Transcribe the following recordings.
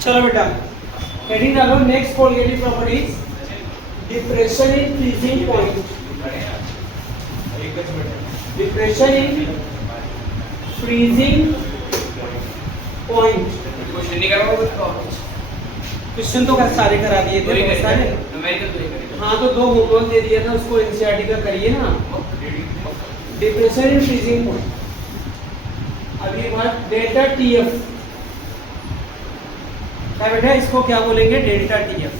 चलो बेटा हेडिंग डालो, next colligative properties, depression in freezing point, depression in freezing point. Question तो सारे करा दिए थे बहुत सारे। हाँ तो 2 होमवर्क दे दिया था, उसको एनसीईआरटी का करिए ना। डिप्रेशन इन फ्रीजिंग पॉइंट, अभी बात डेल्टा टीएफ क्या बेटा, इसको क्या बोलेंगे, डेल्टा टीएफ।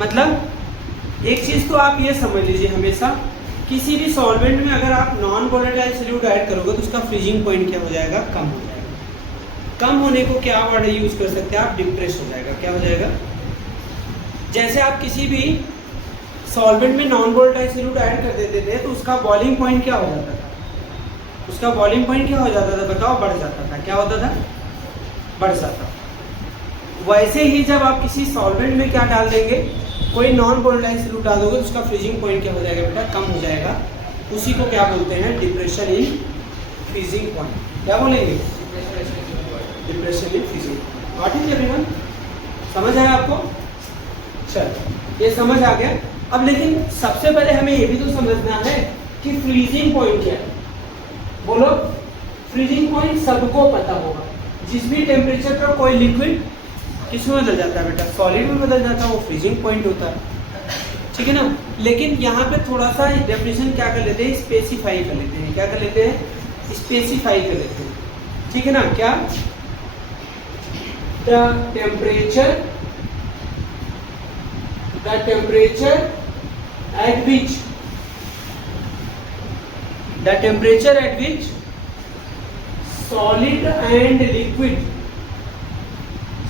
मतलब एक चीज तो आप ये समझ लीजिए हमेशा, किसी भी सॉल्वेंट में अगर आप नॉन वोलेटाइल सॉल्यूट ऐड करोगे तो उसका फ्रीजिंग पॉइंट क्या हो जाएगा, कम हो जाएगा। कम होने को क्या वर्ड यूज कर सकते हैं आप, डिप्रेस हो जाएगा। क्या हो जाएगा, जैसे आप किसी भी सॉल्वेंट में नॉन वोलेटाइल सॉल्यूट ऐड कर देते थे तो उसका बॉइलिंग पॉइंट क्या हो जाता था, उसका बॉइलिंग पॉइंट क्या हो जाता था बताओ, बढ़ जाता था। क्या होता था, बढ़ जाता। वैसे ही जब आप किसी सॉल्वेंट में क्या डाल देंगे, कोई नॉन वोलेटाइल सॉल्यूट डाल दोगे तो उसका फ्रीजिंग पॉइंट क्या हो जाएगा बेटा, कम हो जाएगा। उसी को क्या बोलते हैं, डिप्रेशन इन फ्रीजिंग पॉइंट। क्या बोलेंगे, depression in freezing. What is everyone, समझ आया आपको? चलो ये समझ आ गया। अब लेकिन सबसे पहले हमें ये भी तो समझना है कि फ्रीजिंग पॉइंट क्या है। बोलो, फ्रीजिंग पॉइंट सबको पता होगा। जिस भी टेम्परेचर पर कोई लिक्विड किस में बदल जाता है बेटा, सॉलिड में बदल जाता है, वो फ्रीजिंग पॉइंट होता है। ठीक है ना। लेकिन यहाँ पे थोड़ा सा डेफिनेशन क्या कर लेते हैं, स्पेसिफाई कर लेते हैं। क्या कर लेते हैं, स्पेसिफाई कर लेते हैं। ठीक है ना। क्या, the temperature at which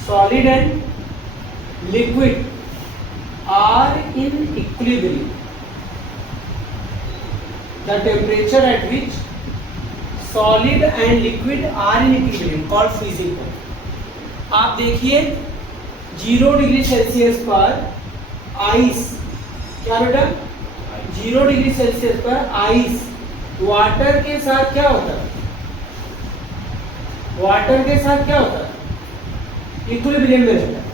solid and liquid are in equilibrium. The temperature at which solid and liquid are in equilibrium called freezing point. आप देखिए 0 डिग्री सेल्सियस पर आइस, क्या बेटा, 0 डिग्री सेल्सियस पर आइस वाटर के साथ क्या होता है, वाटर के साथ क्या होता है, इक्विलिब्रियम में रहता है।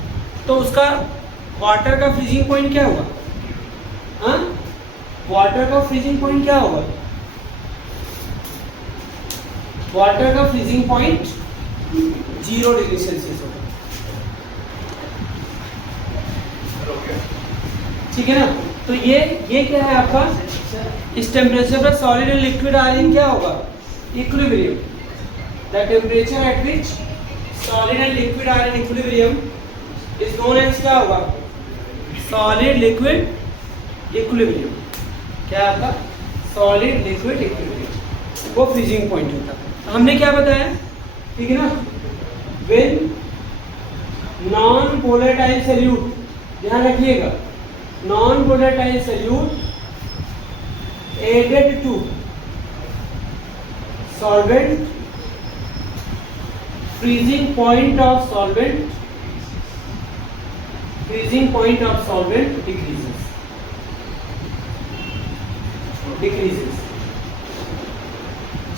तो उसका वाटर का फ्रीजिंग पॉइंट क्या होगा, हाँ, वाटर का फ्रीजिंग पॉइंट क्या होगा, वाटर का फ्रीजिंग पॉइंट 0 डिग्री सेल्सियस होगा। ठीक है ना। तो ये क्या है आपका, इस टेम्परेचर पर solid and liquid are in क्या होगा, equilibrium. The temperature at which solid and liquid are in equilibrium is known as क्या होगा, सॉलिड लिक्विड इक्विलिब्रियम। क्या आपका, सॉलिड लिक्विड इक्विलिब्रियम, वो फ्रीजिंग पॉइंट होता है। हमने क्या बताया, ठीक है ना, व्हेन नॉन वोलेटाइल सॉल्यूट, ध्यान रखिएगा, non volatile solute added to solvent, freezing point of solvent decreases.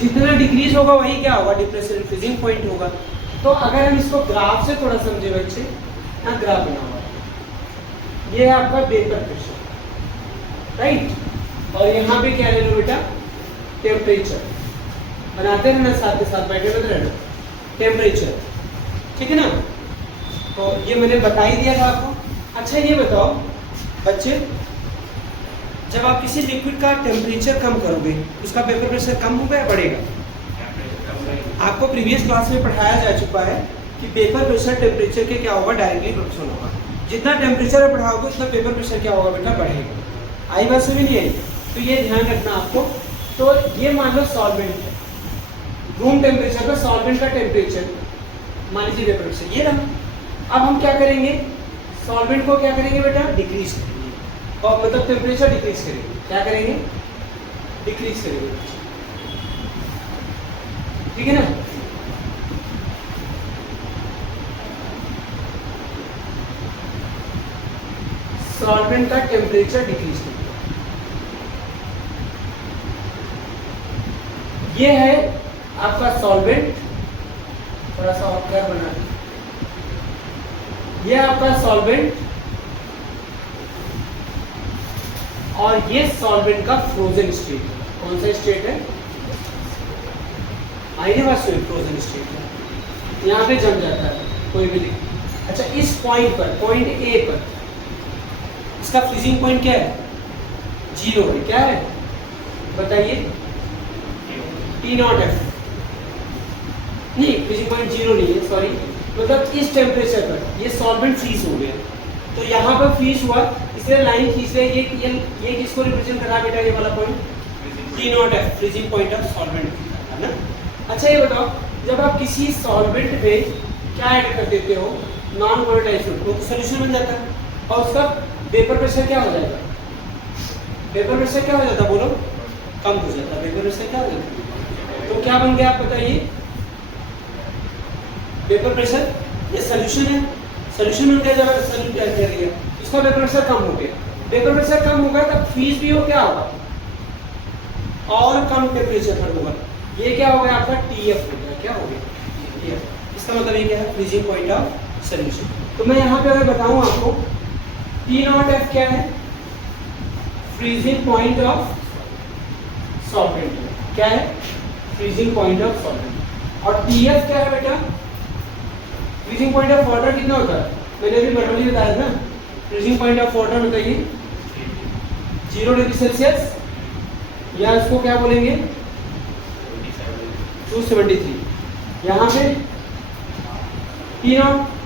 जितना डिक्रीज होगा वही क्या होगा, डिप्रेशन फ्रीजिंग पॉइंट होगा। तो अगर हम इसको ग्राफ से थोड़ा समझे बच्चे, यहाँ ग्राफ बना हुआ है, ये है आपका वेपर प्रेशर, राइट, और यहाँ पे क्या ले लो बेटा, टेम्परेचर, बनाते रहना साथ के साथ, बैठे मत रहना, टेम्परेचर। ठीक है ना। तो ये मैंने बता ही दिया था आपको। अच्छा ये बताओ बच्चे, जब आप किसी लिक्विड का टेम्परेचर कम करोगे उसका वेपर प्रेशर कम होगा या बढ़ेगा? आपको प्रीवियस क्लास में पढ़ाया जा चुका है कि वेपर प्रेशर टेम्परेचर के क्या होगा, डायरेक्टली प्रोपोर्शनल होगा। जितना टेम्परेचर बढ़ाओगे उतना वेपर प्रेशर क्या होगा बेटा, बढ़ेगा। आई बात समझ नहीं आई? तो ये ध्यान रखना आपको। तो ये मान लो सॉल्वेंट है, रूम टेम्परेचर पर सॉल्वेंट का टेम्परेचर मान लीजिए वेपर प्रेशर ये रहा। अब हम क्या करेंगे, सॉल्वेंट को क्या करेंगे बेटा, डिक्रीज करेंगे, और मतलब टेम्परेचर डिक्रीज करेंगे। क्या करेंगे, डिक्रीज करेंगे। ठीक है ना। सॉल्वेंट का टेम्परेचर डिक्रीज करेंगे। ये है आपका सॉल्वेंट, थोड़ा सा और कर्व बना, ये आपका सॉल्वेंट और ये सॉल्वेंट का फ्रोजन स्टेट है। कौन सा स्टेट है? आइए बात सुनिए, फ्रोजन स्टेट है, यहाँ पे जम जाता है कोई भी लिक्विड। अच्छा, इस पॉइंट पर, पॉइंट ए पर इसका फ्रीजिंग पॉइंट क्या है? 0 है। क्या है बताइए? T0F नहीं, फ्रीजिंग पॉइंट 0 नहीं है, सॉरी, मतलब इस टेम्परेचर पर ये सॉल्वेंट फ्रीज हो गया, तो यहाँ पर फ्रीज हुआ, इसलिए लाइन खींच रहे। ये किसको रिप्रेजेंट कर रहा है बेटा? ये वाला point T0F, freezing point of solvent है ना। अच्छा ये बताओ, जब आप किसी सॉल्वेंट में क्या ऐड कर देते हो? नॉन वोलेटाइल फ्लूइड, वो तो सोल्यूशन बन जाता है, और उसका वेपर प्रेशर क्या हो जाएगा? वेपर प्रेशर क्या हो जाता है? बोलो, कम हो जाता है। वेपर प्रेशर क्या हो जाता है? तो क्या बन गया आप बताइए? वेपर प्रेशर, ये सोल्यूशन है, सोल्यूशन बन गया। जब सोल्यूट कर दिया, इसका वेपर प्रेशर कम हो गया। वेपर प्रेशर कम होगा तब फ्रीज भी हो, क्या होगा? और कम टेम्परेचर पर होगा। ये क्या हो गया आपका? TF हो गया। क्या हो गया? TF। इसका मतलब ये क्या है? Freezing point of solution. तो मैं यहाँ पे अगर बताऊँ आपको, T0F क्या है? Freezing point of solvent. क्या है? Freezing point of solvent. और TF क्या है बेटा? फ्रीजिंग पॉइंट ऑफ वाटर कितना होता है? मैंने अभी नॉर्मली बताया था। फ्रीजिंग पॉइंट ऑफ वाटर बताइए, 0 डिग्री सेल्सियस, या इसको क्या बोलेंगे? 273। यहाँ पे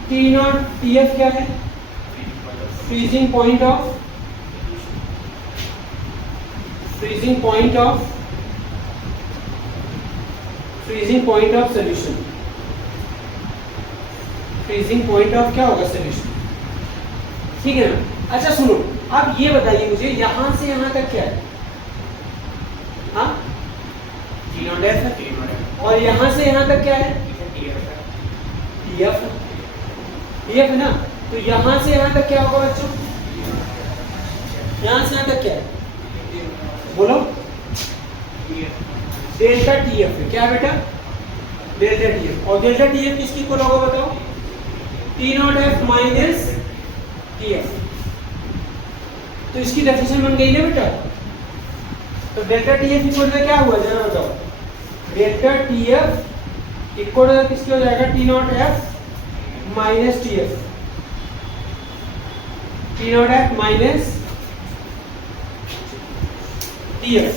T0 TF क्या है? Freezing point of freezing point of solution. Freezing point of क्या होगा? सोल्यूशन। ठीक है ना। अच्छा सुनो, अब ये बताइए मुझे, यहां से यहां तक क्या है? हाँ, T0F है, और यहां से यहां तक क्या है? TF है ना। तो यहां से यहां तक क्या होगा बच्चों? यहां से यहां तक क्या है? बोलो, डेल्टा TF है। क्या बेटा? Delta TF। और डेल्टा TF किसकी इक्वल होगा बताओ? T0F minus TF। तो इसकी डेफिनेशन बन गई ना बेटा। तो डेल्टा TF इक्वल में क्या हुआ जरा बताओ? डेल्टा TF इक्वल किसके हो जाएगा? T0F minus TF। T0F minus TF।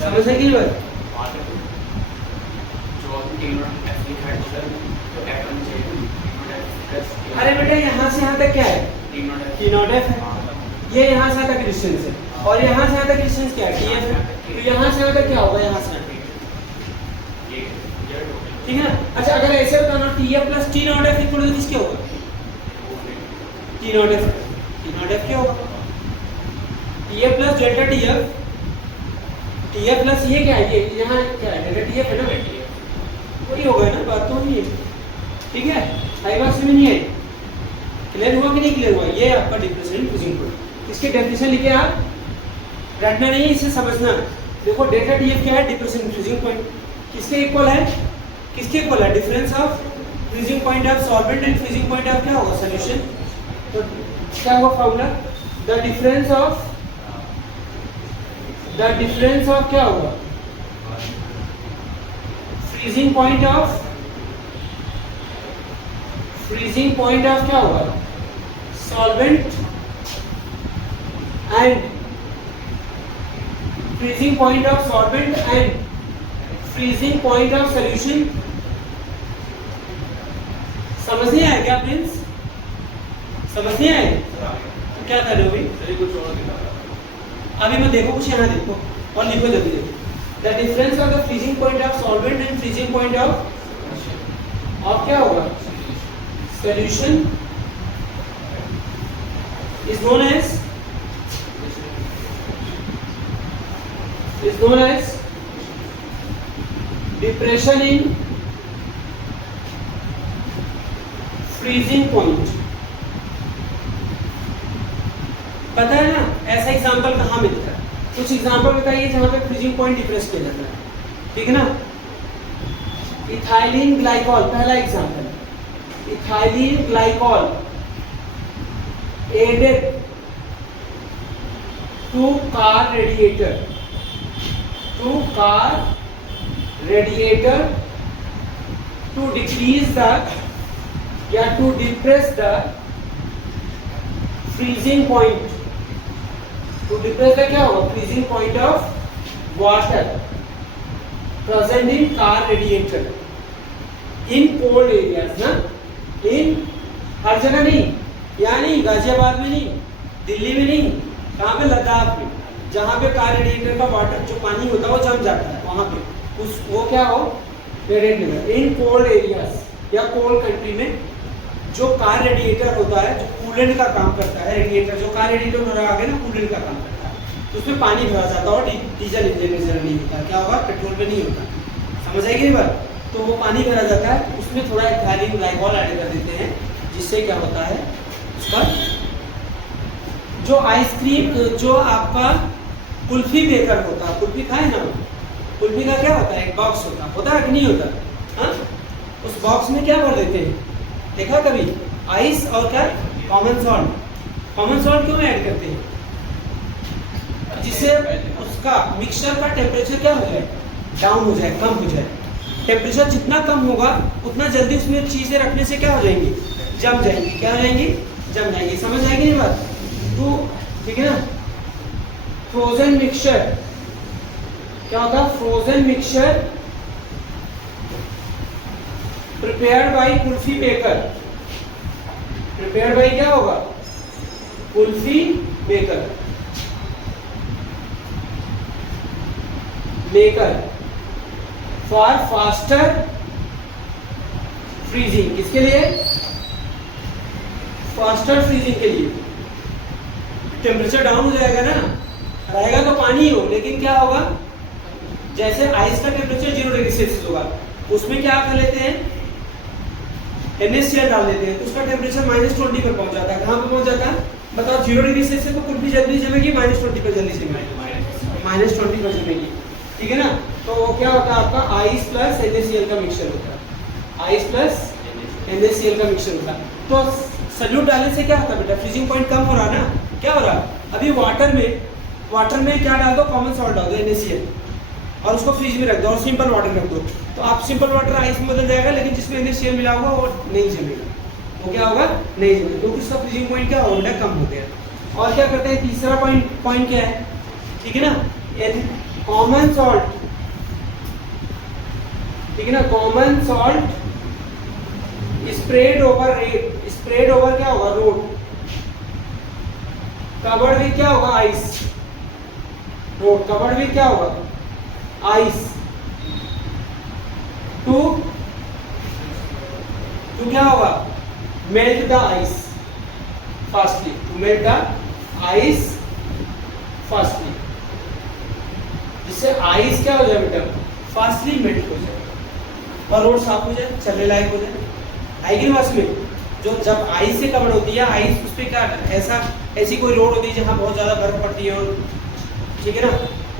समझ है कि बात? अरे बेटा, यहाँ से यहाँ तक क्या है? T0F है। ये यहाँ से यहाँ तक डिस्टेंस है, और यहाँ से यहाँ तक डिस्टेंस क्या है? TF है। तो यहाँ से यहाँ तक क्या होगा? यहाँ से यहाँ तक, ठीक है ना। अच्छा, अगर ऐसे बताना TF plus T0F equal to किसके होगा? T0F क्या होगा? TF plus delta TF plus ये क्या है? ये यहाँ क्या है? डेल्टा TF है ना, वही होगा ना। बात तो नहीं है, ठीक है। आई बात समझ नहीं आई? क्लियर हुआ कि नहीं क्लियर हुआ? ये आपका डिफरेंशियल फ्रीजिंग पॉइंट। इसके डेफिनेशन लिखे आप, रटना नहीं, इसे समझना। देखो, डेल्टा TF क्या है? Differential freezing point. किसके इक्वल है? किसके इक्वल है? Difference of freezing point of solvent and freezing point of क्या होगा? सॉल्यूशन। तो क्या होगा फॉर्मूला? द डिफरेंस ऑफ क्या होगा? फ्रीजिंग पॉइंट ऑफ क्या होगा? Solvent and freezing point of solvent and freezing point of solution. समझ नहीं आया क्या फ्रेंड्स? समझ नहीं आया? तो क्या कर रहे हो भाई? अभी मैं देखो कुछ यहाँ देखो और लिखो जल्दी देखो। The difference of the freezing point of solvent and freezing point of क्या होगा? Solution is known as depression in freezing point. पता है ना ऐसा एग्जांपल कहाँ मिलता है? कुछ एग्जांपल बताइए जहां पे फ्रीजिंग पॉइंट डिप्रेस किया जाता है, ठीक है ना। इथाइलिन ग्लाइकॉल पहला example, ethylene glycol added to car radiator to decrease the या to depress the freezing point. To depress the क्या होगा? Freezing point of water present in car radiator in cold areas ना, in हर जगह नहीं, यहाँ नहीं, गाजियाबाद में नहीं, दिल्ली में नहीं, कहाँ पे? लद्दाख में, जहाँ पे कार रेडिएटर का वाटर जो पानी होता है वो जम जाता है, वहाँ पे उस वो क्या हो? रेडिएट लेगा। इन कोल्ड एरियाज या कोल्ड कंट्री में जो कार रेडिएटर होता है, जो कूलेंट का काम करता है, रेडिएटर जो कार रेडिएटर हो रहा है ना, कूलेंट का काम करता है, तो उसमें पानी भरा जाता है और डीजल इंजन में जरा नहीं होता, क्या होगा? पेट्रोल में नहीं होता। समझ आएगी ये बात? तो वो पानी भरा जाता है, उसमें थोड़ा इथाइलिन ग्लाइकॉल ऐड कर देते हैं, जिससे क्या होता है? उसका जो आइसक्रीम, जो आपका कुल्फी बेकर होता है, कुल्फी खाए ना, कुल्फी का क्या होता है? एक बॉक्स होता है कि नहीं होता? हाँ, उस बॉक्स में क्या भर देते हैं? देखा कभी? आइस और क्या? Common salt. कॉमन सॉल्ट क्यों ऐड करते हैं? जिससे उसका मिक्सचर का टेम्परेचर क्या हो जाए? डाउन हो जाए, कम हो जाए। टेम्परेचर जितना कम होगा उतना जल्दी उसमें चीजें रखने से क्या हो जाएंगी? जम जाएंगी। क्या हो जाएंगी? जम जाएंगी। समझ आएगी ये बात? तो ठीक है ना। फ्रोजन मिक्सचर क्या होता है? Frozen mixture prepared by kulfi baker. Prepared by क्या होगा? Kulfi baker. For faster freezing. किसके लिए? फास्टर फ्रीजिंग के लिए। टेम्परेचर डाउन हो जाएगा ना, रहेगा तो पानी हो, लेकिन क्या होगा? जैसे आइस का टेम्परेचर 0 डिग्री सेल्सियस होगा, उसमें क्या कर लेते हैं? NaCl डाल देते हैं, तो उसका टेम्परेचर -20 पर पहुंच जाता है। कहाँ पर पहुंच जाता है? बताओ। 0 डिग्री सेल्सियस तो कुल्फी जल्दी जमेगी, -20 पर जल्दी जमेगी, -20 पर जमेगी। ठीक है ना। तो वो क्या होता है? आपका आइस प्लस NaCl का मिक्सचर होता है। आइस प्लस NaCl का मिक्सचर होता है। तो सल्यूट डालने से क्या होता है बेटा? फ्रीजिंग पॉइंट कम हो रहा है ना। क्या हो रहा है? अभी वाटर में क्या डाल दो? कॉमन सॉल्ट डाल दो, NaCl, और उसको फ्रीज में रख दो और सिंपल वाटर रख दो। तो आप सिंपल वाटर आइस में बदल जाएगा, लेकिन जिसमें NaCl मिला होगा वो नहीं जमेगा। वो क्या होगा? नहीं जमेगा, क्योंकि उसका फ्रीजिंग पॉइंट क्या होगा? कम हो गया। और क्या करते हैं? तीसरा पॉइंट क्या है? ठीक है ना। कॉमन सॉल्ट, ठीक है ना, कॉमन सॉल्ट स्प्रेड ओवर क्या होगा? रोड। कवर्ड विद क्या होगा? आइस। रोड कवर्ड विद क्या होगा? आइस। टू क्या होगा? Melt the ice fastly. To melt the ice fastly, जिससे आइस क्या हो जाए बेटा? फास्टली मेल्ट हो जाए और रोड साफ हो जाए, चलने लायक हो जाए। आएगी बात में? जो जब आइस से कवर होती है, आइस उस पर क्या ऐसी कोई रोड होती है जहाँ बहुत ज़्यादा बर्फ पड़ती है, और ठीक है ना,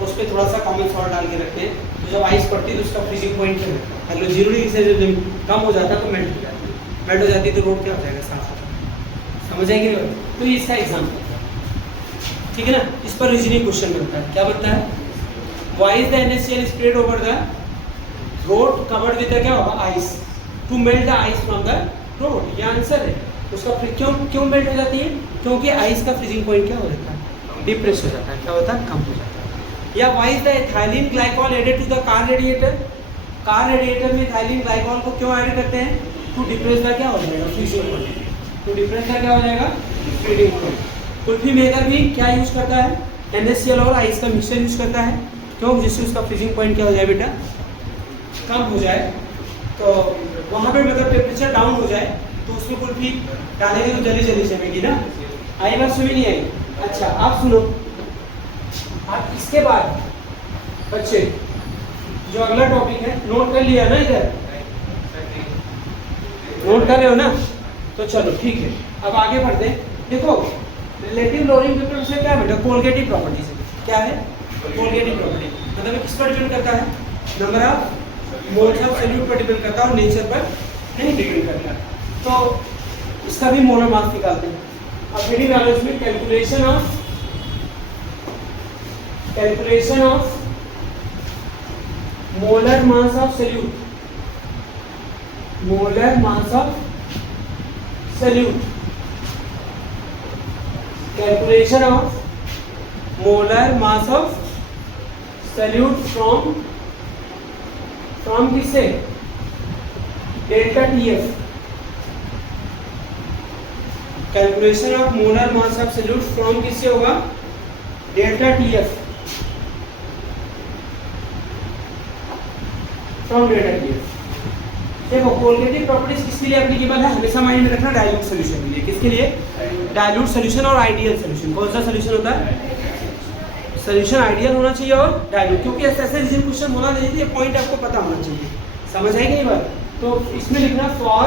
उस पर थोड़ा सा कॉमन सॉल्ट डाल के रखते हैं। तो जब आइस पड़ती है तो उसका फ्रीजिंग पॉइंट क्या है? अगर 0 डिग्री से जब कम हो जाता है तो मेल्ट हो जाती है। मेल्ट हो जाती है तो रोड क्या हो जाएगा? साफ हो जाएगा। समझ आएगी? तो ये इसका एग्जाम्पल, ठीक है ना। इस पर रीजनिंग क्वेश्चन बनता है। क्या बनता है? Why is the NaCl spread over the road covered with the क्या होगा? Ice to melt the ice from the road. ये आंसर है उसका। क्यों मेल्ट हो जाती है? क्योंकि आइस का फ्रीजिंग पॉइंट क्या हो जाता है? डिप्रेस हो जाता है। क्या होता है? कम हो जाता है। या why is the ethylene glycol added to the car radiator. Car radiator में इथाइलिन ग्लाइकॉल को क्यों ऐड करते हैं? टू डिप्रेस द क्या हो जाएगा? Freezing point. To depress the क्या हो जाएगा? Freezing point. कुल्फी मेकर भी क्या यूज करता है? NaCl और आइस का मिक्सचर यूज करता है। क्यों? जिससे उसका फ्रीजिंग पॉइंट क्या हो जाए बेटा? कम हो जाए। तो वहाँ पे मतलब टेम्परेचर डाउन हो जाए, तो उसमें कुल्फी डालेंगे तो जल्दी जमेगी ना। आई बात सुनी नहीं आई? अच्छा, आप सुनो। आप इसके बाद बच्चे जो अगला टॉपिक है नोट कर लिया ना? इधर नोट कर रहे हो ना? तो चलो ठीक है, अब आगे बढ़ते हैं। देखो, रिलेटिव लोअरिंग पेपर से क्या बेटा? कोलगेटिव प्रॉपर्टी से। क्या है? कोलगेटिव प्रॉपर्टी। मतलब किस पर डिपेंड करता है? Number of moles of solute पर डिपेंड करता है और नेचर पर नहीं डिपेंड करता है। तो इसका भी मोलर मास निकालते हैं। अब हेडिंग डालो इसमें calculation of molar mass of solute, molar mass of solute, calculation of molar mass of solute from किससे, delta TF, calculation of molar mass of solute from किससे होगा, delta TF, from delta TF। देखो colligative properties किसके लिए applicable है, हमेशा mind में रखना, डाइल्यूट सॉल्यूशन के लिए। किसके लिए, डाइल्यूट सॉल्यूशन और आइडियल सॉल्यूशन। कौन सा सॉल्यूशन होता है, सॉल्यूशन आइडियल होना चाहिए और डाइल्यूट, क्योंकि ऐसे रीजन क्वेश्चन होना चाहिए, ये पॉइंट आपको पता होना चाहिए। समझ आएगी नहीं बात, तो इसमें लिखना for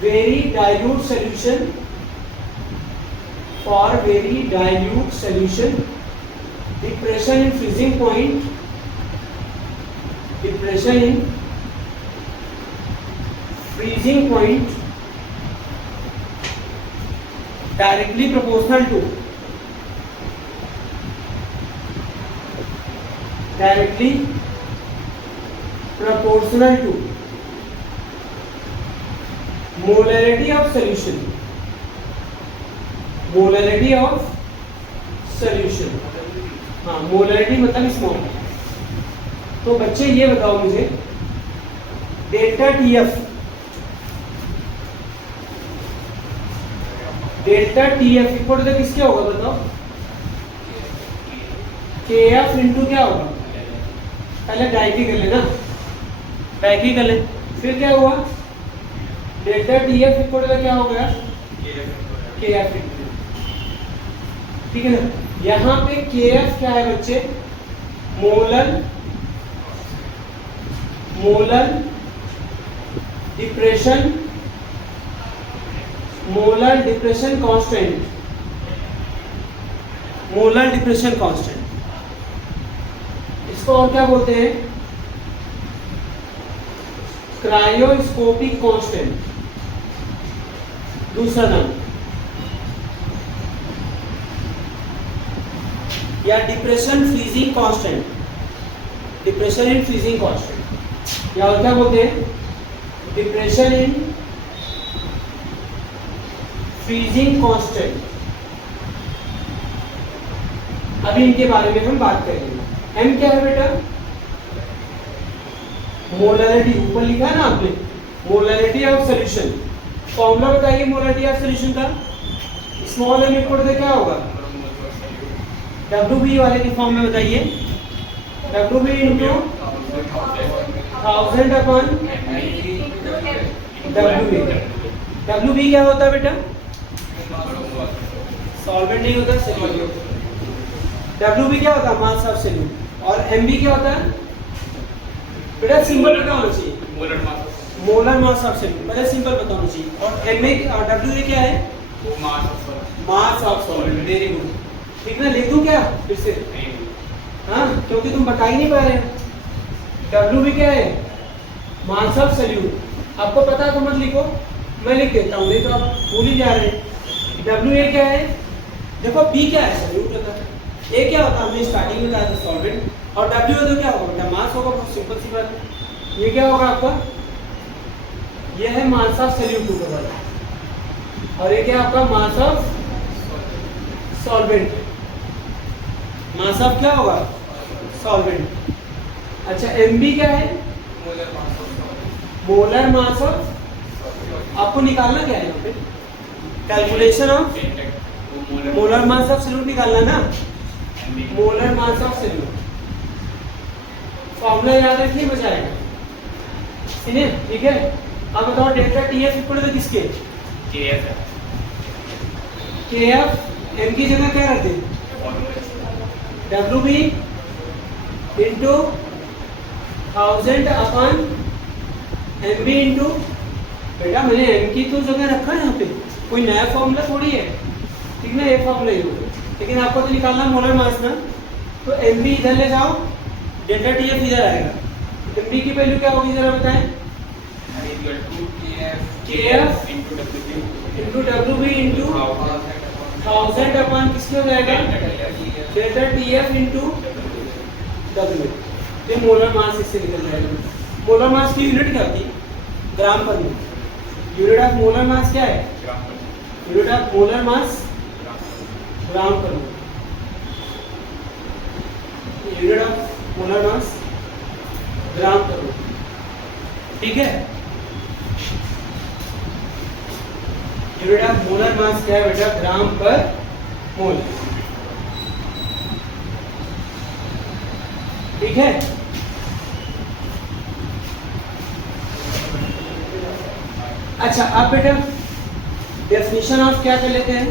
very dilute solution, for very dilute solution depression in freezing point, depression in freezing point directly proportional to molarity of solution, molarity of solution। हाँ, molarity मतलब स्मॉल। तो बच्चे ये बताओ मुझे, delta TF, delta TF equal to किसके होगा बताओ, KF इंटू क्या होगा, पहले डायरेक्टली कर लेना, डायरेक्टली कर ले, फिर क्या हुआ, डेल्टा TF इक्वल टू क्या हो गया, KF इंटू, ठीक है ना। यहाँ पे KF क्या है बच्चे, molar depression constant, molar depression constant. इसको और क्या बोलते हैं, क्रायोस्कोपिक कांस्टेंट, दूसरा नाम, या depression freezing constant, depression in freezing constant, या और क्या बोलते हैं, डिप्रेशन इन फ्रीजिंग कांस्टेंट। अभी इनके बारे में हम बात करेंगे। एम क्या है बेटा, मोलरिटी, ऊपर लिखा है ना आपने, मोलरिटी ऑफ सॉल्यूशन। फॉर्मूला बताइए मोलरिटी ऑफ सॉल्यूशन का, स्मॉल एम इक्वल टू क्या होगा, WB वाले की फॉर्म में बताइए, WB इंटू 1000 अपन WB। WB क्या होता है बेटा, सॉल्वेंट नहीं होता, सॉल्यूट। WB क्या होता है, मास ऑफ सॉल्यूट। और MB क्या होता है बेटा, सिंपल पता होना चाहिए, मोलर मास ऑफ सॉल्यूट, पहले सिंपल पता होना चाहिए। और MA और WA क्या है, mass of solvent. Very good, ठीक ना, लिख दूं क्या फिर से, हाँ, क्योंकि तुम बता ही नहीं पा रहे। WB क्या है, मास ऑफ सॉल्यूट। आपको पता है तो मत लिखो, मैं लिख देता हूँ, नहीं तो आप भूल ही जा रहे हैं। WA क्या है, देखो B क्या है, सॉल्यूट होता है, A क्या होता है, हमने स्टार्टिंग में कहा था सॉल्वेंट, और WA तो क्या होगा बेटा, मास होगा, बहुत सिंपल सी बात है। ये क्या होगा आपका, ये है मास ऑफ सॉल्यूट होगा, और ये क्या आपका mass of solvent, mass of क्या होगा, सॉल्वेंट। अच्छा, MB क्या है, मोलर मास ऑफ, आपको निकालना क्या है यहाँ पे, calculation of molar mass of solute निकालना ना, molar mass of solute. Formula याद रखिए, मजा आएगा, सुनिए, ठीक है। अब बताओ डेल्टा TF इक्वल टू किसके, KF, M की जगह क्या रखते हैं, WB इंटू 1000 अपन MB इंटू, बेटा मैंने M की तो जगह रखा है यहाँ पे, कोई नया फॉर्मूला थोड़ी है, ठीक ना, ये फॉर्मूला ही होगा, लेकिन आपको तो निकालना मोलर मास ना। तो MB इधर ले जाओ, डेल्टा TF इधर आएगा। MB की वैल्यू क्या होगी जरा बताएं, KF इंटू WB इंटू 1000 अपन किसके हो जाएगा डेल्टा TF इंटू W। ये मोलर मास इससे निकल जाएगा। मोलर मास की यूनिट क्या होती है ग्राम पर मोल। यूनिट ऑफ मोलर मास क्या है यूनिट ऑफ मोलर मास ग्राम पर मोल। यूनिट ऑफ मोलर मास ग्राम पर मोल। ठीक है यूनिट ऑफ मोलर मास क्या है बेटा ग्राम पर मोल। ठीक है अच्छा अब बेटा डेफिनेशन ऑफ क्या कर लेते हैं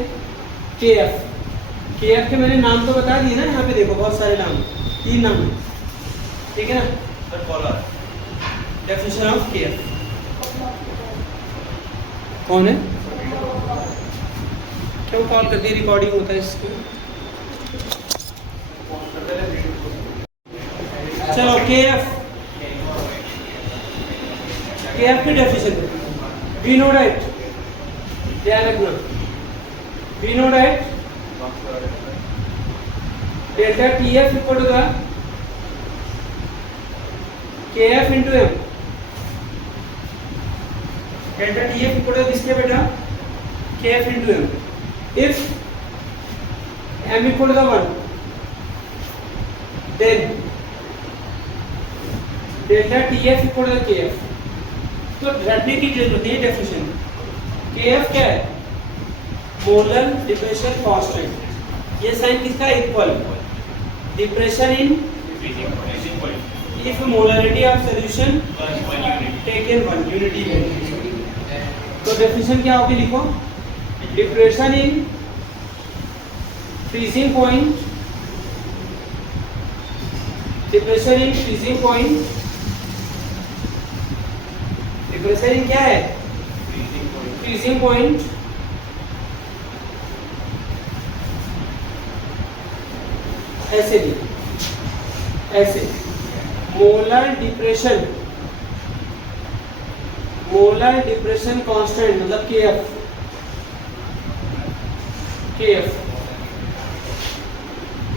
KF। KF के मैंने नाम तो बता दिए ना यहाँ पे देखो बहुत सारे नाम 3 नाम है ठीक है ना। डेफिनेशन ऑफ KF कौन है क्यों कॉल कर दी रिकॉर्डिंग होता है इसको। चलो KF की डेफिनेशन वी नो राइट ध्यान रखना we know right delta TF equal to KF into M। Delta TF equal to किसके बेटा KF into M। If M equal to 1 then delta TF equal to KF। तो रटने की जरूरत होती है डेफिनेशन। KF क्या है मोलर डिप्रेशन कांस्टेंट। ये साइन किसका equal depression in if molarity of solution taken 1 unity value। तो डेफिनेशन क्या होगी लिखो depression in freezing point depression in freezing point. Depression in क्या है फ्रीजिंग पॉइंट ऐसे भी ऐसे मोलर डिप्रेशन कांस्टेंट मतलब KF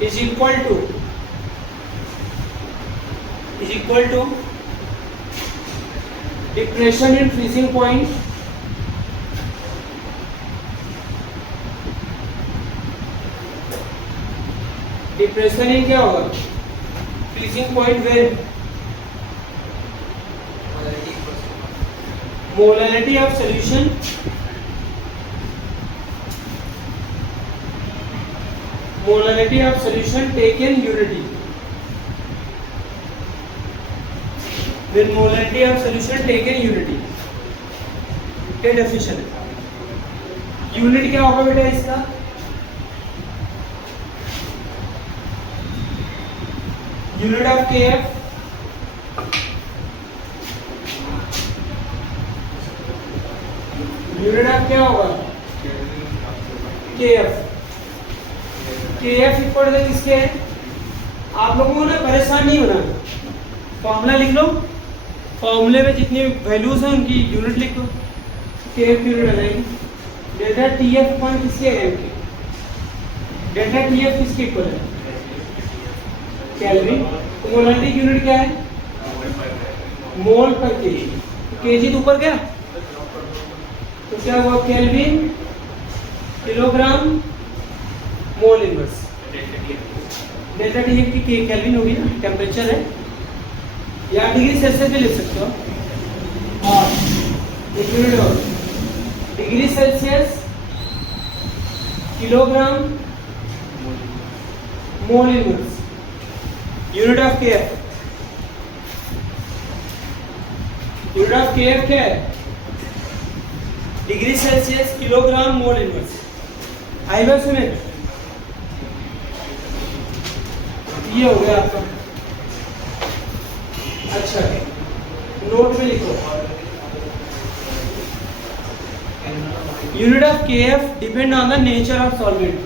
is equal to depression in freezing point depression in क्या होगा freezing point when molarity of solution taken unity। when molarity of solution taken unity क्या definition है। यूनिट क्या होगा बेटा इसका unit of KF unit of क्या होगा KF इक्वल टू किसके है। आप लोगों को ना परेशान नहीं होना फॉर्मूला लिख लो फॉर्मूले में जितनी वैल्यूज हैं उनकी यूनिट लिख लो KF यूनिट आ जाएगी। डेल्टा TF अपन किसके है डेल्टा TF किसके इक्वल है केल्विन। तो मोलरिटी की यूनिट क्या है मोल पर केजी। केजी तो ऊपर क्या तो क्या हुआ kelvin kilogram mole inverse. Delta TF की केल्विन होगी ना टेम्परेचर है या डिग्री सेल्सियस में लिख सकते हो और यूनिट और degree Celsius kilogram mole inverse. Unit of KF क्या है degree Celsius kilogram mole inverse. आई बात सुने ये हो गया आपका। अच्छा नोट में लिखो unit of KF depend on the nature of solvent.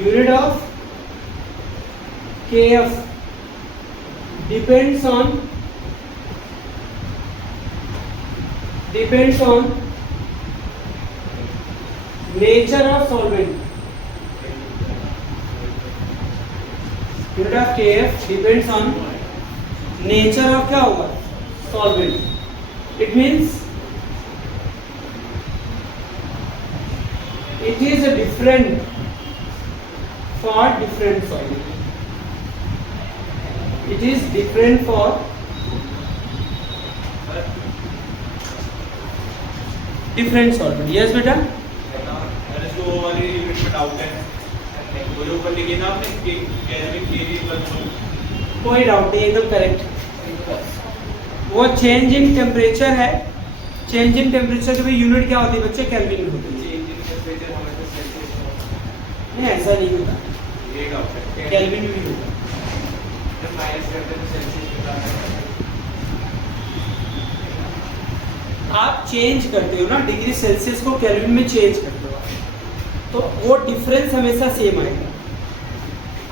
Unit of KF depends on depends on nature of solvent. Unit of KF depends on nature of क्या होगा solvent. It means it is a different for different solvent. It is different for different solvent. Yes बेटा. अरे जो वाली unit में doubt है वो जो ऊपर लिखे ना आपने के केल्विन इक्वल कोई डाउट नहीं, एकदम करेक्ट. वो चेंज इन टेम्परेचर है. चेंज इन टेम्परेचर की यूनिट क्या होती है बच्चे? केल्विन में होती है. नहीं ऐसा नहीं होता, केल्विन में होता. आप चेंज करते हो ना डिग्री सेल्सियस को केल्विन में चेंज करते हो, तो वो डिफरेंस हमेशा सेम आएगा.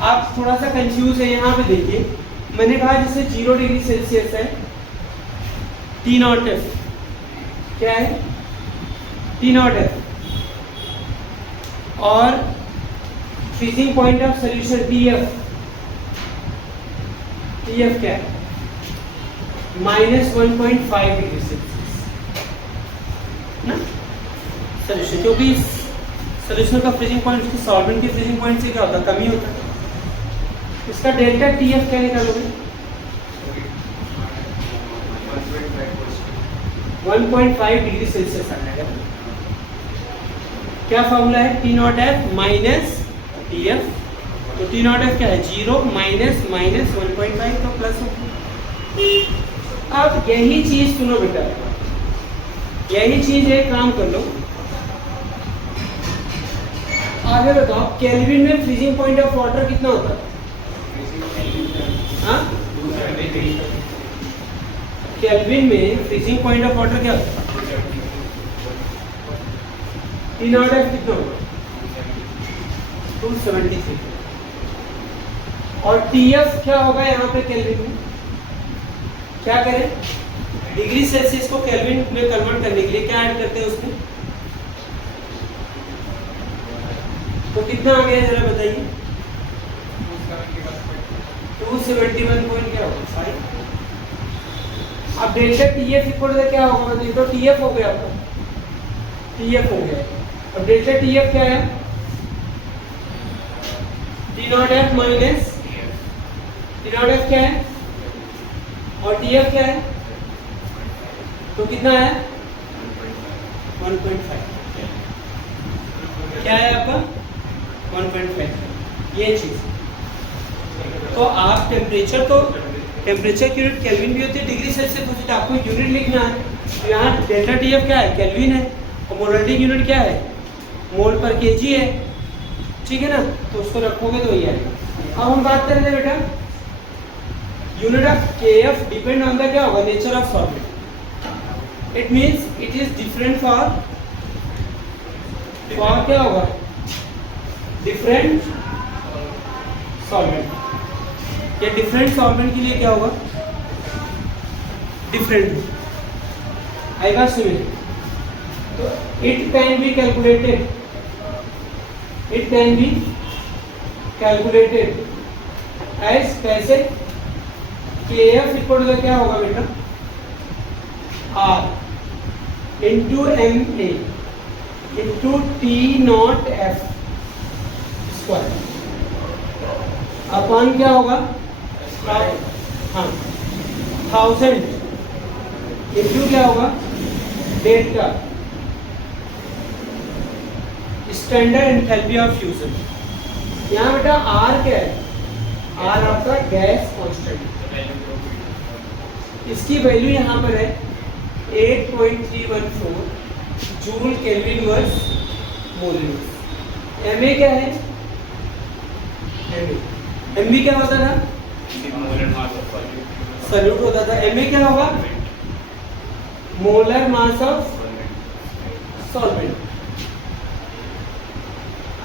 आप थोड़ा सा कंफ्यूज है यहाँ पे देखिए. मैंने कहा जैसे 0 डिग्री सेल्सियस है T नॉट एफ. क्या है? T naught F. और freezing point of solution TF. TF क्या है? -1.5 डिग्री सेल्सियस ना सॉल्यूशन, क्योंकि सॉल्यूशन का फ्रीजिंग पॉइंट उसके सॉल्वेंट के फ्रीजिंग पॉइंट से क्या होता है? कम ही होता है. इसका डेल्टा TF क्या निकालोगे? 1.5 डिग्री सेल्सियस आ जाएगा. क्या फॉर्मूला है? T naught F minus TF. तो T नॉट एफ क्या है? 0 माइनस 1.5 तो प्लस हो. अब यही चीज सुनो बेटा, यही चीज एक काम कर लो. आगे बताओ केल्विन में फ्रीजिंग पॉइंट ऑफ वाटर कितना होता है? हाँ, केल्विन में फ्रीजिंग पॉइंट ऑफ वाटर क्या होता है? T नॉट एफ कितना होगा? 273. और TF क्या होगा यहाँ पे केल्विन में? क्या करें? डिग्री सेल्सियस को केल्विन में कन्वर्ट करने के लिए क्या ऐड करते हैं उसमें? तो कितना आ गया जरा बताइए. 271 पॉइंट क्या होगा? 5. अब डेल्टा TF इक्वल क्या होगा? देखो TF हो गया आपका, TF हो गया. अब डेल्टा TF क्या है? T naught F minus T naught F क्या है और TF क्या है? तो कितना है? 1.5. क्या है आपका? 1.5. ये चीज. तो आप टेम्परेचर की यूनिट केल्विन भी होती है, डिग्री सेल्सियस होती है. आपको यूनिट लिखना है. तो यहाँ डेल्टा TF क्या है? केल्विन है. और मोलरिटी यूनिट क्या है? मोल पर केजी है. ठीक है ना? तो उसको रखोगे तो ये आएगा. अब हम बात करेंगे बेटा unit of KF depend on the क्या होगा? Nature of solvent. It means it is different for क्या होगा? Different solvent. या डिफरेंट सॉल्वेंट के लिए क्या होगा? डिफरेंट. आई बात सुनिए. तो it can be calculated. It can be calculated as कैसे? KF इक्वल टू क्या होगा बेटा? R into MA into T not F square upon क्या होगा? हाँ 1000 इंटू क्या होगा? Delta standard enthalpy of fusion. यहाँ बेटा R क्या है? R आपका गैस कांस्टेंट. इसकी वैल्यू यहाँ पर है 8.314 जूल केल्विन वर्स मोल इनवर्स. MA क्या है? MB क्या होता था? सॉल्यूट होता था. MA क्या होगा? Molar mass of solvent.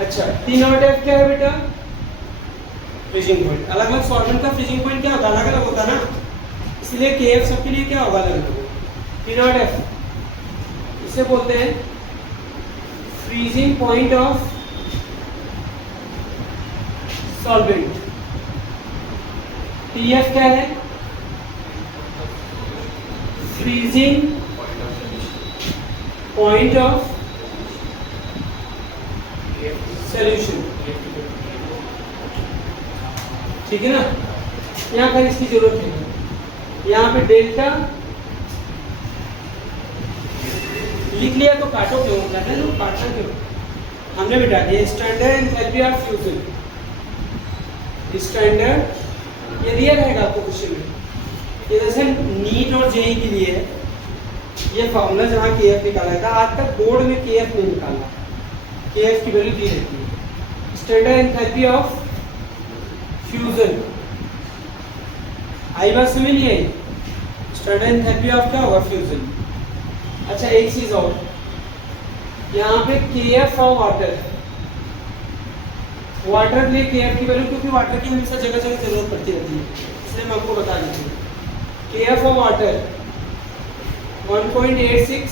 अच्छा T नॉट एफ क्या है बेटा? Freezing point. अलग अलग सॉल्वेंट का फ्रीजिंग पॉइंट क्या होता है? अलग अलग होता है ना, इसलिए KF सबके लिए क्या होगा? अलग अलग. T नॉट एफ इसे बोलते हैं freezing point of solvent. TF क्या है? Freezing point of solution. ठीक है ना, यहाँ पर इसकी जरूरत है। यहाँ पे डेल्टा लिख लिया तो काटो क्यों? कहते हैं काटना क्यों? हमने बिठा दिया standard enthalpy of fusion. Standard ये दिया रहेगा आपको क्वेश्चन में, ये जैसे नीट और जेई के लिए है। ये फॉर्मूला जहाँ KF निकाला था, आज तक बोर्ड में KF नहीं निकाला। KF की वैल्यू दी रहती है। स्टैंडर्ड एंथैल्पी ऑफ फ्यूजन आई बात समझ नहीं आई? स्टैंडर्ड एंथैल्पी ऑफ क्या होगा? फ्यूजन। अच्छा एक चीज और, यहाँ पे KF ऑफ वाटर, वाटर के लिए KF की वैल्यू, क्योंकि वाटर की हमेशा जगह जगह जरूरत पड़ती रहती है, इसलिए मैं आपको बता देती हूँ। KF of water 1.86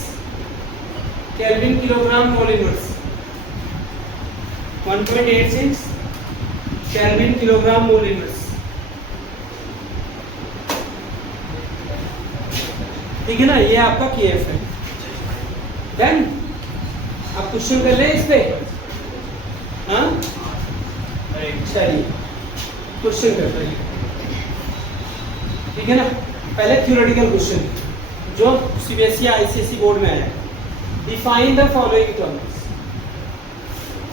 kelvin kilogram mole inverse. 1.86 kelvin kilogram mole inverse. ठीक है ना, ये आपका KF है। डन। आप क्वेश्चन कर ले इस पे। हाँ चलिए क्वेश्चन करते हैं। ठीक है ना, पहले थ्योरेटिकल क्वेश्चन जो CBSE ICSE बोर्ड में आया है। Define the following terms.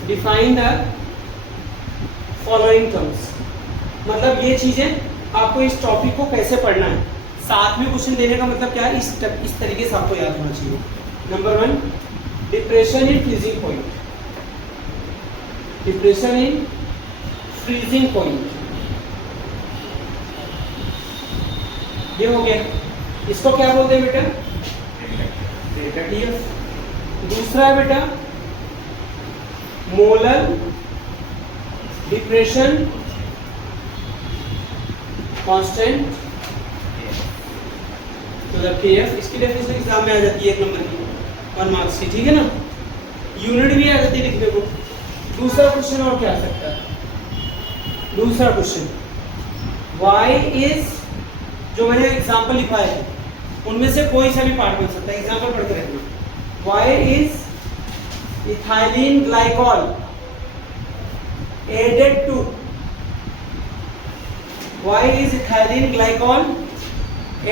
Define the following terms मतलब ये चीजें आपको इस टॉपिक को कैसे पढ़ना है। साथ में क्वेश्चन देने का मतलब क्या है, इस तरीके से आपको याद होना चाहिए। Number 1, depression in freezing point. Depression in freezing point, ये हो गया। इसको क्या बोलते हैं बेटा? Delta TF। दूसरा है बेटा मोलर डिप्रेशन कांस्टेंट, मतलब KF। इसकी डेफिनेशन एग्जाम में आ जाती है 1 नंबर की, 1 मार्क्स की। ठीक है ना, यूनिट भी आ जाती है लिखने को। दूसरा क्वेश्चन और क्या आ सकता है? दूसरा क्वेश्चन y इज, जो मैंने एग्जांपल लिखवाए थे उनमें से कोई सा भी पार्ट बन सकता है, एग्जांपल पढ़ते रहना। y is ethylene glycol added to, y is ethylene glycol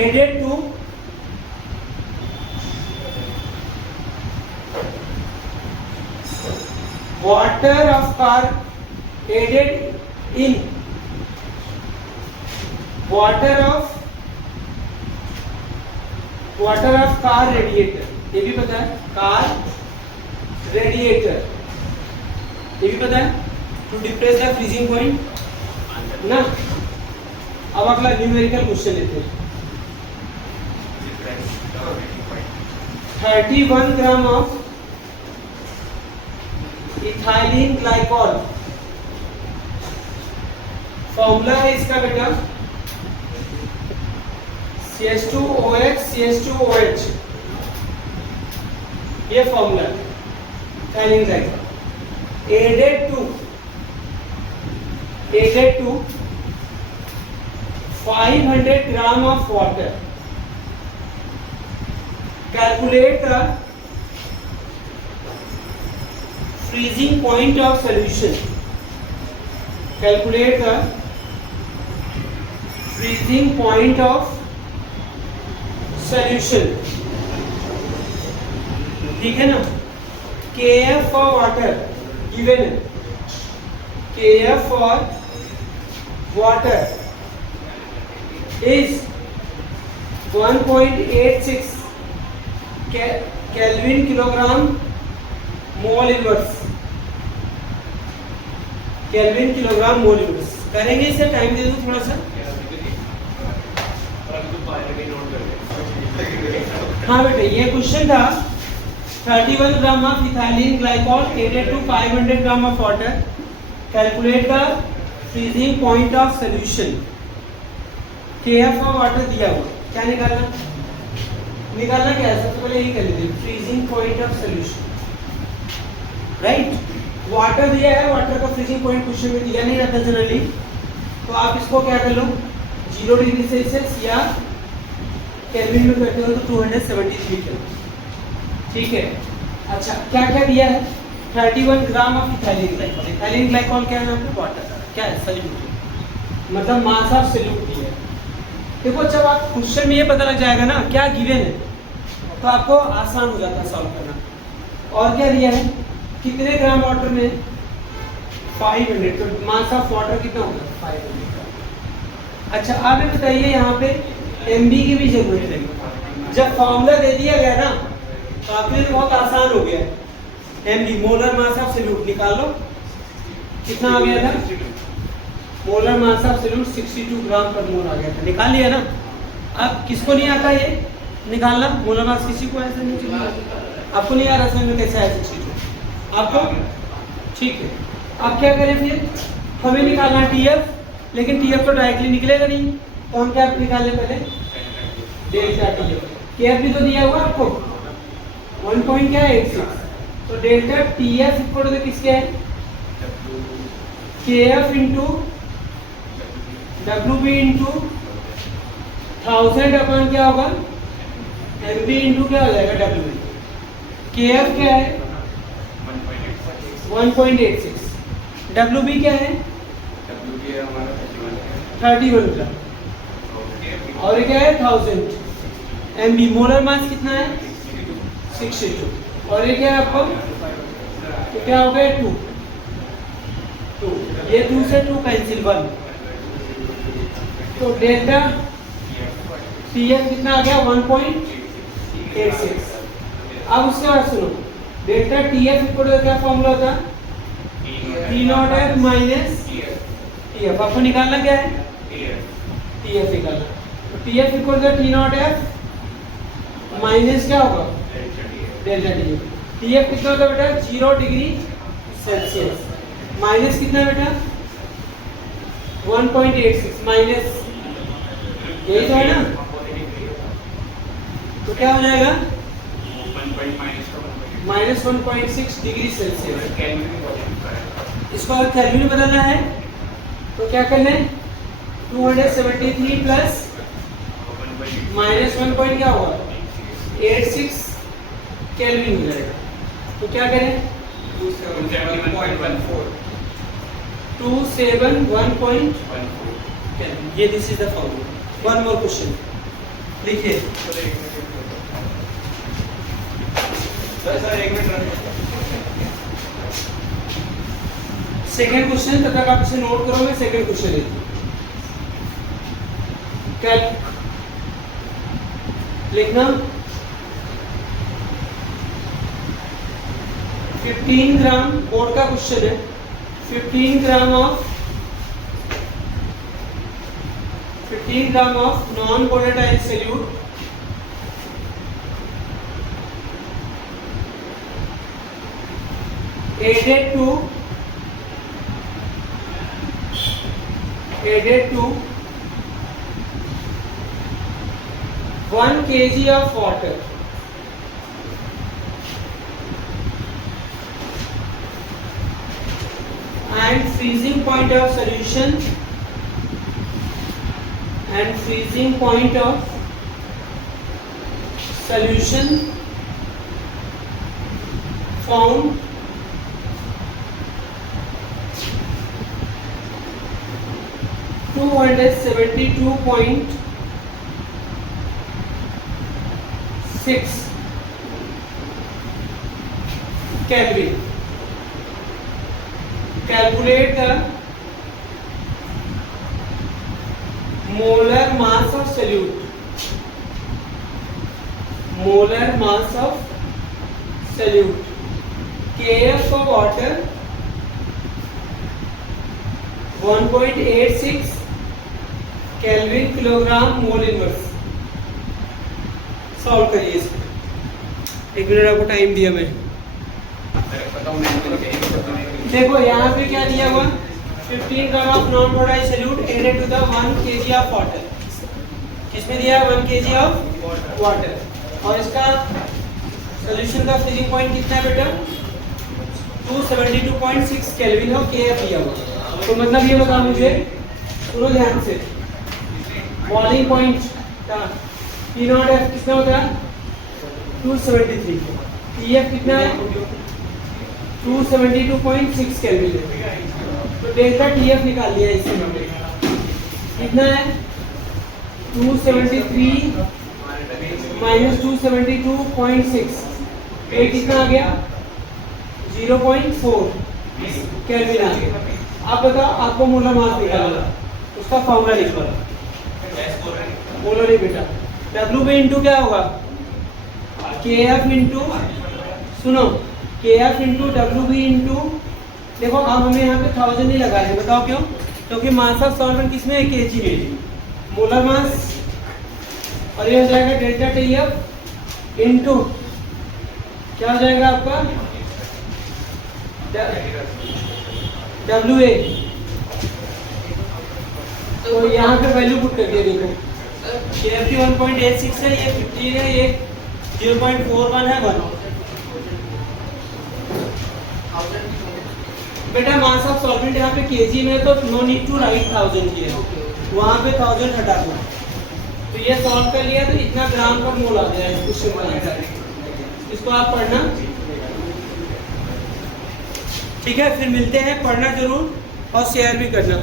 added to water of car added in water of car radiator। ये भी पता है, कार रेडिएटर, ये भी पता है। To depress the freezing point ना। अब अगला न्यूमेरिकल क्वेश्चन लेते हैं। 31 gram of ethylene glycol, formula है इसका बेटा CH2OH CH2OH, ये फॉर्मूला है ethylene glycol. Added to 500 gram of water. Calculate the freezing point of solution। Calculate the freezing point of solution। ठीक है ना, KF for water given है, KF for water is 1.86 Kelvin kilogram mole inverse. Kelvin kilogram mole inverse करेंगे। इसे time दे दूं थोड़ा सा। हाँ बेटे, ये क्वेश्चन था 31 gram of ethylene glycol added to 500 gram of water. Calculate the freezing point of solution. KF of water दिया हुआ, क्या निकालना? निकालना क्या है, सबसे पहले यही कर लीजिए, freezing point of solution, right. Water दिया है, वाटर का फ्रीजिंग पॉइंट क्वेश्चन में दिया नहीं रहता जनरली, तो आप इसको क्या कर लो 0 डिग्री सेल्सियस या केल्विन में करते हो तो 273 केल्विन, ठीक है। अच्छा क्या क्या दिया है, 31 gram of ethylene glycol. Ethylene glycol क्या है यहाँ पे, वाटर क्या है, सॉल्यूट, मतलब मास ऑफ सॉल्यूट दिया है। देखो जब आप क्वेश्चन में ये पता लग जाएगा ना क्या गिवन है, तो आपको आसान हो जाता है सॉल्व करना। और क्या दिया है, कितने ग्राम वाटर में, 500, तो मास ऑफ वाटर कितना होगा, 500 ग्राम। अच्छा आप ये बताइए यहाँ पे एमबी की भी जरूरत है। जब फॉर्मूला दे दिया गया ना तो आपके लिए बहुत आसान हो गया है। MB molar mass of solute निकाल लो, कितना आ गया था, मोलर मास ऑफ सॉल्यूट 62 ग्राम पर मोल आ गया था, निकाल लिया ना। अब किसको नहीं आता ये निकालना मोलर मास, किसी को ऐसे नहीं चाहिए, आपको नहीं आ रहा समझ में कैसे आया 62 आपको, ठीक है। अब क्या करें फिर, हमें निकालना टीएफ, लेकिन टीएफ तो डायरेक्टली निकलेगा नहीं, तो हम क्या निकाल लें पहले, डेल्टा टीएफ। केएफ भी तो दिया हुआ आपको 1.86, तो डेल्टा टीएफ इक्वल टू किसके है, KF into W B into 1000 अपन क्या होगा, एम बी इंटू क्या हो जाएगा डब्ल्यू बी। के एफ क्या है 1.86, डब्ल्यू बी क्या है 31 ग्राम, और ये क्या है 1000 एम बी। मोलर मास कितना है 62, और ये क्या है आपको, तो क्या हो गया 2, ये 2 से 2 कैंसिल 1, तो डेल्टा टीएफ कितना आ गया 1.86। अब उसके बाद सुनो, डेल्टा टीएफ इक्वल टू क्या फॉर्मूला होता है, T naught F minus TF. आपको निकालना क्या है, टीएफ निकालना, तो TF equal to T naught F minus क्या होगा डेल्टा टीएफ। टीएफ कितना होगा बेटा 0 डिग्री सेल्सियस, माइनस कितना बेटा 1.86 माइनस, यही तो है ना, तो क्या हो जाएगा माइनस 1.6 डिग्री सेल्सियस। इसको अगर केल्विन में बदलना है तो क्या करना है, 273 प्लस माइनस 1 पॉइंट क्या होगा 86 केल्विन हो जाएगा। तो क्या करें 271.14, ये this is the formula. One more question लिखिए, सर एक मिनट, सेकेंड क्वेश्चन, तब तक आप इसे नोट करो, मैं सेकेंड क्वेश्चन लेती हूँ। क्या लिखना, 15 ग्राम बोर्ड का क्वेश्चन है, 15 gram of non volatile solute added to 1 kg of water and freezing point of solution found 272.6 Kelvin. Calculate the molar mass of solute. Molar mass of solute. Kf for water 1.86 kelvin kilogram mole inverse. Solve करिए इसको, 1 minute आपको time दिया मैं। देखो यहाँ पे क्या दिया हुआ, 15 gram of non volatile solute added to the 1 kg of water. किसमें दिया है 1 kg ऑफ वाटर। और इसका सोल्यूशन का फ्रीजिंग पॉइंट कितना है बेटा 272.6 केल्विन हो के एफ दिया हुआ। तो मतलब ये बताओ मुझे, सुनो ध्यान से, बॉइलिंग पॉइंट का पी नॉट एफ कितना होता है 273, पी एफ कितना है 272.6 केल्विन है। तो डेल्टा टी एफ निकाल लिया इससे हमने, कितना है 273 माइनस 272.6, ये कितना आ गया 0.4 केल्विन आ गया। आप बताओ आपको मोलर मास निकालना, उसका फॉर्मूला लिखो, मोलर ही बेटा, W पे इंटू क्या होगा के एफ इंटू, सुनो K F into W B into, देखो अब हमें यहाँ पे 1000 नहीं लगा है, बताओ क्यों, क्योंकि मास ऑफ सॉल्वेंट किसमें है केजी में, मोलर मास, और ये हो जाएगा डेल्टा टी एफ इंटू क्या हो जाएगा आपका डब्ल्यू ए। तो यहाँ पे वैल्यू पुट करके देखो, के एफ की 1.86 है, ये 15 है, ये 0.41 है 1। बेटा मास ऑफ सॉल्वेंट यहाँ पे केजी में, तो नो नीड टू राइट 1000 की है, वहाँ पे 1000 हटा दो। तो ये सॉल्व कर लिया तो इतना ग्राम पर मोल आ गया इसको आप पढ़ना, ठीक है। फिर मिलते हैं, पढ़ना जरूर और शेयर भी करना।